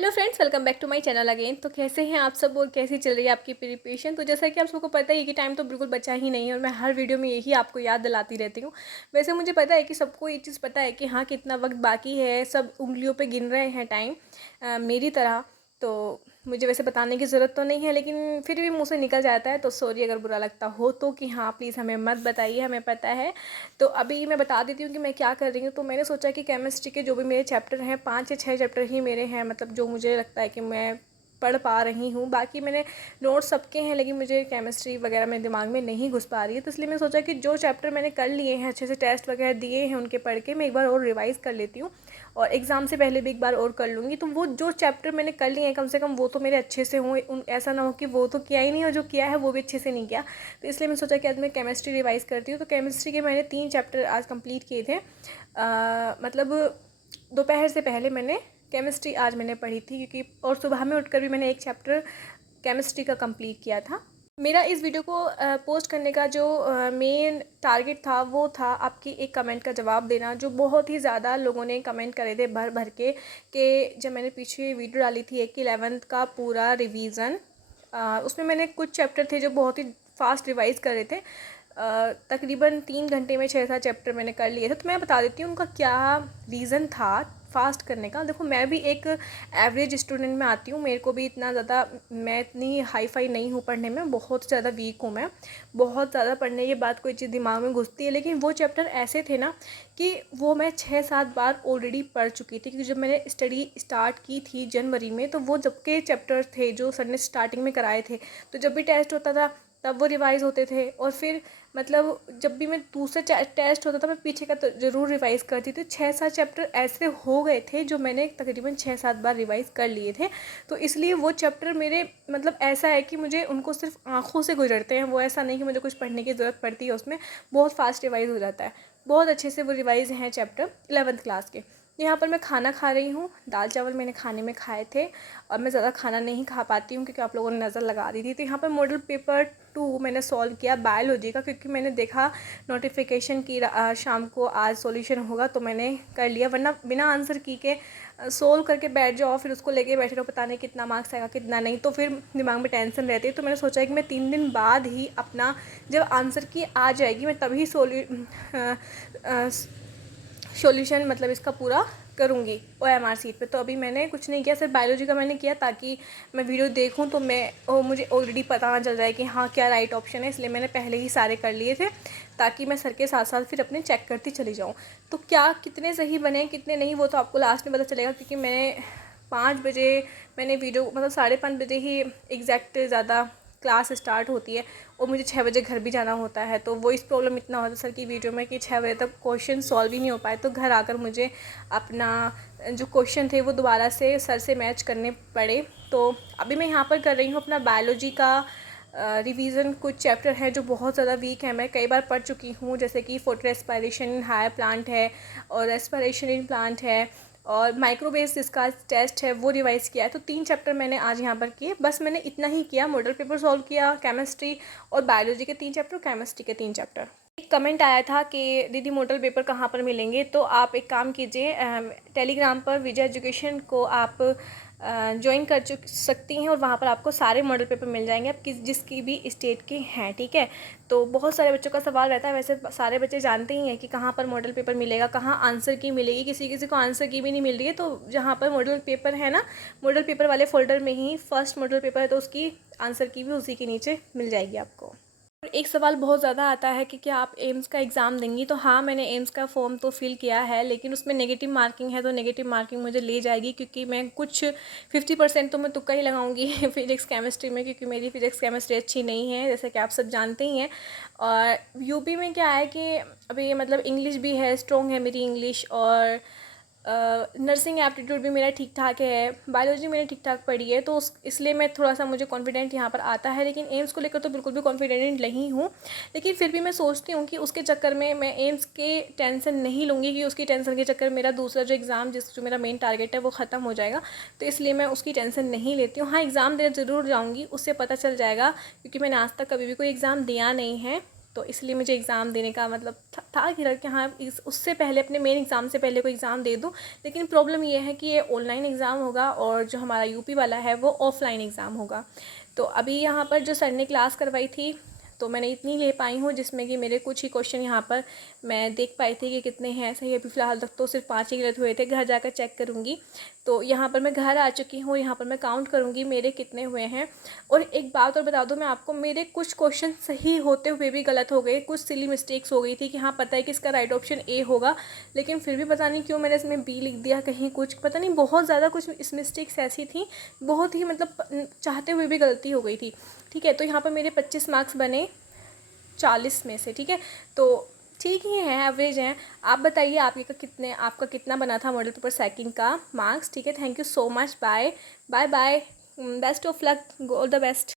Hello friends, welcome back to my channel again. तो कैसे हैं आप सब और कैसी चल रही है आपकी प्रिपरेशन। तो जैसा कि आप सबको पता है कि टाइम तो बिल्कुल बचा ही नहीं है और मैं हर वीडियो में यही आपको याद दिलाती रहती हूँ। वैसे मुझे पता है कि सबको ये चीज़ पता है कि हाँ कितना वक्त बाकी है, सब उंगलियों पे गिन रहे हैं टाइम मेरी तरह। तो मुझे वैसे बताने की ज़रूरत तो नहीं है, लेकिन फिर भी मुँह से निकल जाता है, तो सॉरी अगर बुरा लगता हो तो कि हाँ प्लीज़ हमें मत बताइए, हमें पता है। तो अभी मैं बता देती हूँ कि मैं क्या कर रही हूँ। तो मैंने सोचा कि केमिस्ट्री के जो भी मेरे चैप्टर हैं 5 या 6 चैप्टर ही मेरे हैं, मतलब जो मुझे लगता है कि मैं पढ़ पा रही हूँ। बाकी मैंने नोट्स सबके हैं, लेकिन मुझे केमिस्ट्री वगैरह मेरे दिमाग में नहीं घुस पा रही है। तो इसलिए मैंने सोचा कि जो चैप्टर मैंने कर लिए हैं, अच्छे से टेस्ट वगैरह दिए हैं, उनके पढ़ के मैं एक बार और रिवाइज़ कर लेती हूँ और एग्ज़ाम से पहले भी एक बार और कर लूँगी। तो वो जो चैप्टर मैंने कर लिए हैं कम से कम वो तो मेरे अच्छे से हों, ऐसा ना हो कि वो तो किया ही नहीं और जो किया है वो भी अच्छे से नहीं किया। तो इसलिए मैं सोचा कि आज मैं केमिस्ट्री रिवाइज़ करती हूँ। तो केमिस्ट्री के मैंने 3 चैप्टर आज कंप्लीट किए थे। मतलब दोपहर से पहले मैंने केमिस्ट्री आज मैंने पढ़ी थी, क्योंकि और सुबह में उठकर भी मैंने एक चैप्टर केमिस्ट्री का कंप्लीट किया था। मेरा इस वीडियो को पोस्ट करने का जो मेन टारगेट था वो था आपकी एक कमेंट का जवाब देना, जो बहुत ही ज़्यादा लोगों ने कमेंट करे थे भर भर के कि जब मैंने पीछे वीडियो डाली थी एक 11th का पूरा रिवीज़न, उसमें मैंने कुछ चैप्टर थे जो बहुत ही फास्ट रिवाइज़ कर रहे थे। तकरीबन 3 घंटे में 6-7 चैप्टर मैंने कर लिए थे। तो मैं बता देती हूँ उनका क्या रीज़न था फास्ट करने का। देखो, मैं भी एक एवरेज स्टूडेंट में आती हूँ, मेरे को भी इतना ज़्यादा, मैं इतनी हाई फाई नहीं हूँ पढ़ने में, बहुत ज़्यादा वीक हूँ मैं। बहुत ज़्यादा पढ़ने की बात कोई चीज़ दिमाग में घुसती है, लेकिन वो चैप्टर ऐसे थे ना कि वो मैं 6-7 बार ऑलरेडी पढ़ चुकी थी। क्योंकि जब मैंने स्टडी स्टार्ट की थी जनवरी में, तो वो जब के चैप्टर थे जो सर ने स्टार्टिंग में कराए थे, तो जब भी टेस्ट होता था तब वो रिवाइज़ होते थे। और फिर मतलब जब भी मैं दूसरा टेस्ट होता था मैं पीछे का तो ज़रूर रिवाइज़ करती थी। 6-7 चैप्टर ऐसे हो गए थे जो मैंने तकरीबन 6-7 बार रिवाइज़ कर लिए थे। तो इसलिए वो चैप्टर मेरे मतलब ऐसा है कि मुझे उनको सिर्फ आँखों से गुजरते हैं, वो ऐसा नहीं कि मुझे कुछ पढ़ने की ज़रूरत पड़ती है उसमें। बहुत फास्ट रिवाइज़ हो जाता है, बहुत अच्छे से वो रिवाइज़ हैं चैप्टर 11th क्लास के। यहाँ पर मैं खाना खा रही हूँ, दाल चावल मैंने खाने में खाए थे और मैं ज़्यादा खाना नहीं खा पाती हूँ क्योंकि आप लोगों ने नज़र लगा दी थी। तो यहाँ पर मॉडल पेपर 2 मैंने सॉल्व किया बायोलॉजी का, क्योंकि मैंने देखा नोटिफिकेशन की शाम को आज सॉल्यूशन होगा, तो मैंने कर लिया। वरना बिना आंसर की के सोल्व करके बैठ जाओ, फिर उसको लेके बैठे रहो, पता नहीं कितना मार्क्स आएगा कितना नहीं, तो फिर दिमाग में टेंशन रहती है। तो मैंने सोचा कि मैं 3 दिन बाद ही अपना, जब आंसर की आ जाएगी मैं तभी सॉल्यूशन मतलब इसका पूरा करूँगी OMR सीट पे। तो अभी मैंने कुछ नहीं किया, सिर्फ बायोलॉजी का मैंने किया ताकि मैं वीडियो देखूँ तो मुझे ऑलरेडी पता चल जाए कि हाँ क्या राइट ऑप्शन है। इसलिए मैंने पहले ही सारे कर लिए थे ताकि मैं सर के साथ साथ फिर अपने चेक करती चली जाऊँ। तो क्या कितने सही बने कितने नहीं वो तो आपको लास्ट में पता चलेगा, क्योंकि मैंने 5 बजे मैंने वीडियो मतलब 5:30 बजे ही एग्जैक्ट ज़्यादा क्लास स्टार्ट होती है और मुझे 6 बजे घर भी जाना होता है। तो वो इस प्रॉब्लम इतना होता है सर की वीडियो में कि 6 बजे तक क्वेश्चन सॉल्व ही नहीं हो पाए, तो घर आकर मुझे अपना जो क्वेश्चन थे वो दोबारा से सर से मैच करने पड़े। तो अभी मैं यहाँ पर कर रही हूँ अपना बायोलॉजी का रिवीज़न। कुछ चैप्टर हैं जो बहुत ज़्यादा वीक है, मैं कई बार पढ़ चुकी हूँ, जैसे कि photorespiration in higher plant है और रेस्पिरेशन इन प्लांट है और माइक्रोवेव जिसका टेस्ट है वो रिवाइज़ किया है। तो 3 चैप्टर मैंने आज यहाँ पर किए, बस मैंने इतना ही किया। मॉडल पेपर सॉल्व किया, केमिस्ट्री और बायोलॉजी के 3 चैप्टर, केमिस्ट्री के 3 चैप्टर। एक कमेंट आया था कि दीदी मॉडल पेपर कहाँ पर मिलेंगे, तो आप एक काम कीजिए, टेलीग्राम पर विजय एजुकेशन को आप ज्वाइन कर सकती हैं और वहाँ पर आपको सारे मॉडल पेपर मिल जाएंगे, आप जिसकी भी स्टेट के हैं, ठीक है। तो बहुत सारे बच्चों का सवाल रहता है, वैसे सारे बच्चे जानते ही हैं कि कहाँ पर मॉडल पेपर मिलेगा, कहाँ आंसर की मिलेगी। किसी किसी को आंसर की भी नहीं मिल रही है, तो जहाँ पर मॉडल पेपर है ना, मॉडल पेपर वाले फोल्डर में ही फर्स्ट मॉडल पेपर है, तो उसकी आंसर की भी उसी के नीचे मिल जाएगी आपको। एक सवाल बहुत ज़्यादा आता है कि क्या आप एम्स का एग्ज़ाम देंगी। तो हाँ, मैंने एम्स का फॉर्म तो फिल किया है, लेकिन उसमें नेगेटिव मार्किंग है, तो नेगेटिव मार्किंग मुझे ले जाएगी, क्योंकि मैं कुछ 50% तो मैं तुक्का ही लगाऊंगी फिजिक्स केमिस्ट्री में, क्योंकि मेरी फिजिक्स केमिस्ट्री अच्छी नहीं है, जैसे कि आप सब जानते ही हैं। और यूपी में क्या है कि अभी मतलब इंग्लिश भी है, स्ट्रॉन्ग है मेरी इंग्लिश, और नर्सिंग एप्टीट्यूड भी मेरा ठीक ठाक है, बायोलॉजी मैंने ठीक ठाक पढ़ी है, तो इसलिए मैं थोड़ा सा मुझे कॉन्फिडेंट यहाँ पर आता है। लेकिन एम्स को लेकर तो बिल्कुल भी कॉन्फिडेंट नहीं हूँ, लेकिन फिर भी मैं सोचती हूँ कि उसके चक्कर में मैं एम्स के टेंशन नहीं लूँगी, कि उसकी टेंशन के चक्कर मेरा दूसरा जो एग्ज़ाम जो मेरा मेन टारगेट है वो ख़त्म हो जाएगा। तो इसलिए मैं उसकी टेंशन नहीं लेती हूँ। हाँ, एग्ज़ाम देने ज़रूर जाऊँगी, उससे पता चल जाएगा, क्योंकि मैंने आज तक कभी भी कोई एग्ज़ाम दिया नहीं है। तो इसलिए मुझे एग्ज़ाम देने का मतलब था कि हाँ उससे पहले अपने मेन एग्ज़ाम से पहले कोई एग्ज़ाम दे दूँ। लेकिन प्रॉब्लम ये है कि ये ऑनलाइन एग्ज़ाम होगा और जो हमारा यूपी वाला है वो ऑफ़लाइन एग्ज़ाम होगा। तो अभी यहाँ पर जो सर ने क्लास करवाई थी तो मैंने इतनी ले पाई हूँ, जिसमें कि मेरे कुछ ही क्वेश्चन यहाँ पर मैं देख पाई थी कि कितने हैं सही। अभी फ़िलहाल तक तो सिर्फ 5 ही गलत हुए थे, घर जाकर चेक करूँगी। तो यहाँ पर मैं घर आ चुकी हूँ, यहाँ पर मैं काउंट करूँगी मेरे कितने हुए हैं। और एक बात और बता दूँ मैं आपको, मेरे कुछ क्वेश्चन सही होते हुए भी गलत हो गए, कुछ सिली मिस्टेक्स हो गई थी कि हाँ पता है कि इसका राइट ऑप्शन ए होगा, लेकिन फिर भी पता नहीं क्यों मैंने इसमें बी लिख दिया, कहीं कुछ पता नहीं, बहुत ज़्यादा कुछ इस मिस्टेक्स ऐसी थी, बहुत ही मतलब चाहते हुए भी गलती हो गई थी। ठीक है, तो यहाँ पर मेरे 25 मार्क्स बने 40 में से। ठीक है, तो ठीक ही है, एवरेज हैं। आप बताइए आपका कितना बना था मॉडल पेपर सेकंड का मार्क्स। ठीक है, thank you so much, bye bye bye, best of luck, all the best.